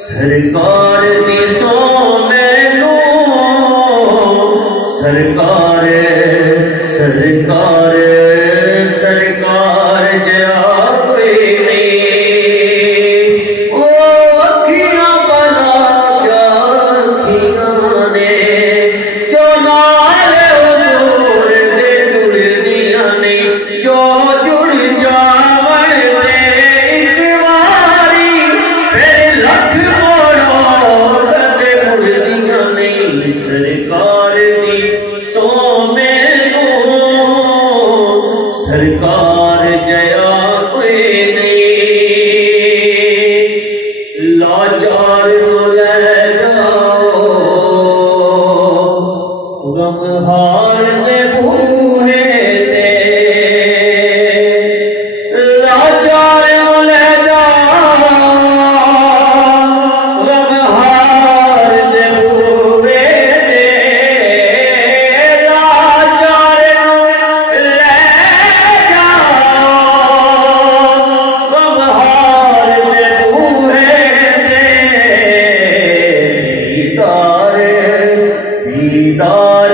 सरकार दी सो मैनू सरकार सरकार सरकार जया कोई नहीं। ओ अखियां बना क्या अखियां ने जो नाल हुजूर दे जुड़ दियां नहीं जो जुड़ जावन ते एक बारी फिर लख सरकार दी सो मैनू सरकार जया कोई नहीं। लाचार ले जाओ गमहार दे बूहे ते लाचार ले जाओ गमहार दे बूहे दीदार